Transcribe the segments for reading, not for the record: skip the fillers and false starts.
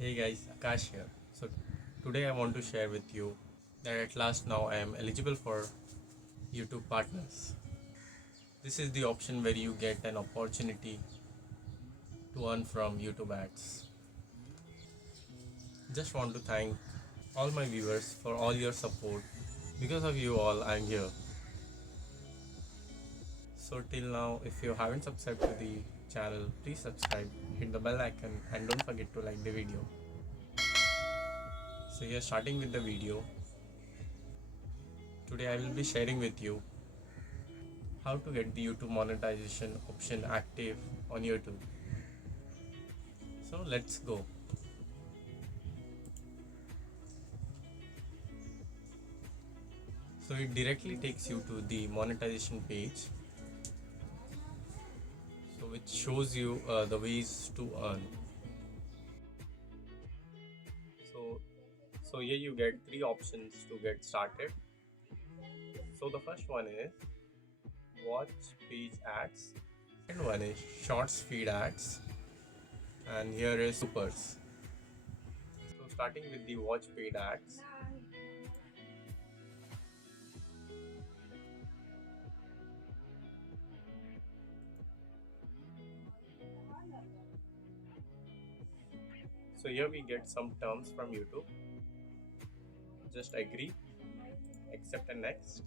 Hey guys, Akash here. So today I want to share with you that at last now I am eligible for YouTube partners. This is the option where you get an opportunity to earn from YouTube ads. Just want to thank all my viewers for all your support. Because of you all, I'm here. So till now, if you haven't subscribed to the channel, please subscribe, hit the bell icon and don't forget to like the video. So here starting with the video. Today I will be sharing with you how to get the YouTube monetization option active on YouTube. So let's go. So it directly takes you to the monetization page, so which shows you the ways to earn. So so here you get three options to get started. So the first one is watch page ads, second one is shorts feed ads, and here is supers. So starting with the watch paid ads. So here we get some terms from YouTube. Just agree, accept and next.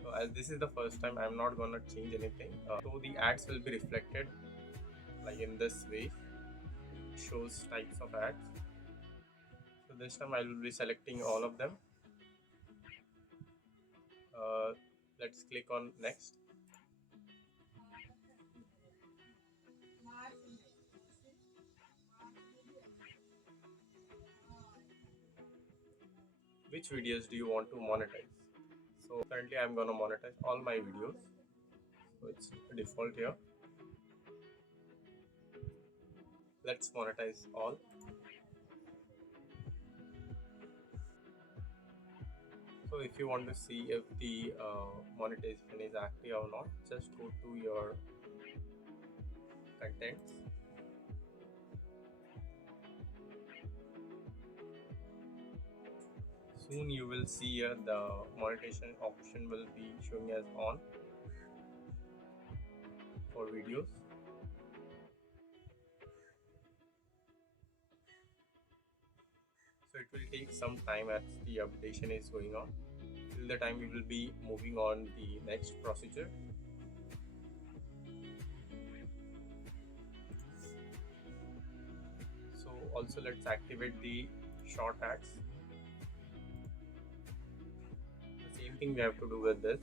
So as this is the first time, I'm not gonna change anything. So the ads will be reflected like in this way. It shows types of ads. So this time I will be selecting all of them. Uh, let's click on next. Which videos do you want to monetize? So currently I'm gonna monetize all my videos. So it's default here. Let's monetize all. So if you want to see if the monetization is active or not, just go to your contents. Soon you will see here the monetization option will be showing as on for videos. So it will take some time as the updation is going on. Till the time we will be moving on the next procedure. So also let's activate the short ads. The same thing we have to do with this.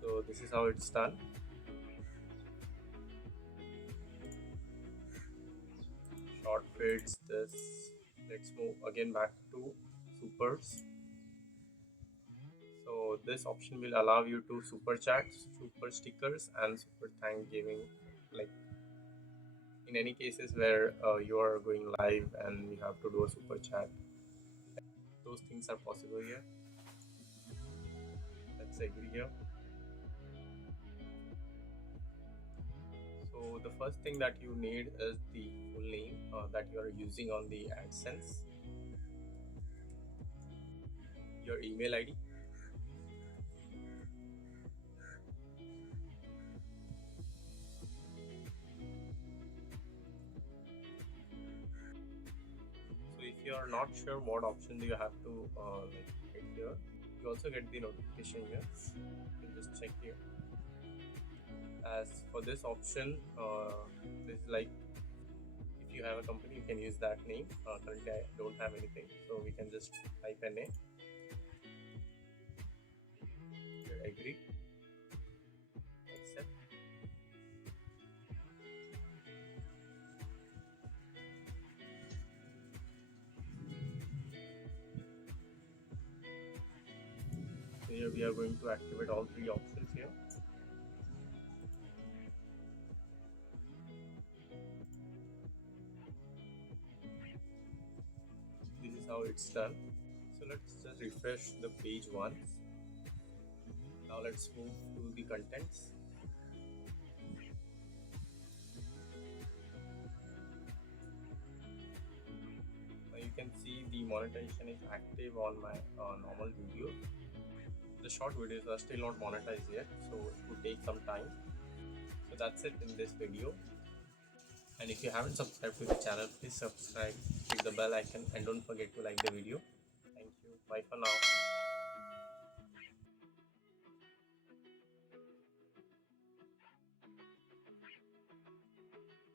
So this is how it's done. Short fits this. Let's move again back to supers. So this option will allow you to super chats, super stickers and super thank giving, like in any cases where you are going live and you have to do a super chat. Those things are possible here. Let's agree here. So the first thing that you need is the full name that you are using on the AdSense, your email ID, so if you are not sure what option do you have to like hit here, you also get the notification here. You can just check here. As for this option, this is like if you have a company you can use that name. Currently I don't have anything, so we can just type a name here, agree, accept. So here we are going to activate all three options here. now it's done. So let's just refresh the page once. Now let's move to the contents. Now you can see the monetization is active on my normal video. The short videos are still not monetized yet, so it would take some time. So that's it in this video. And if you haven't subscribed to the channel, please subscribe, click the bell icon, and don't forget to like the video. Thank you. Bye for now.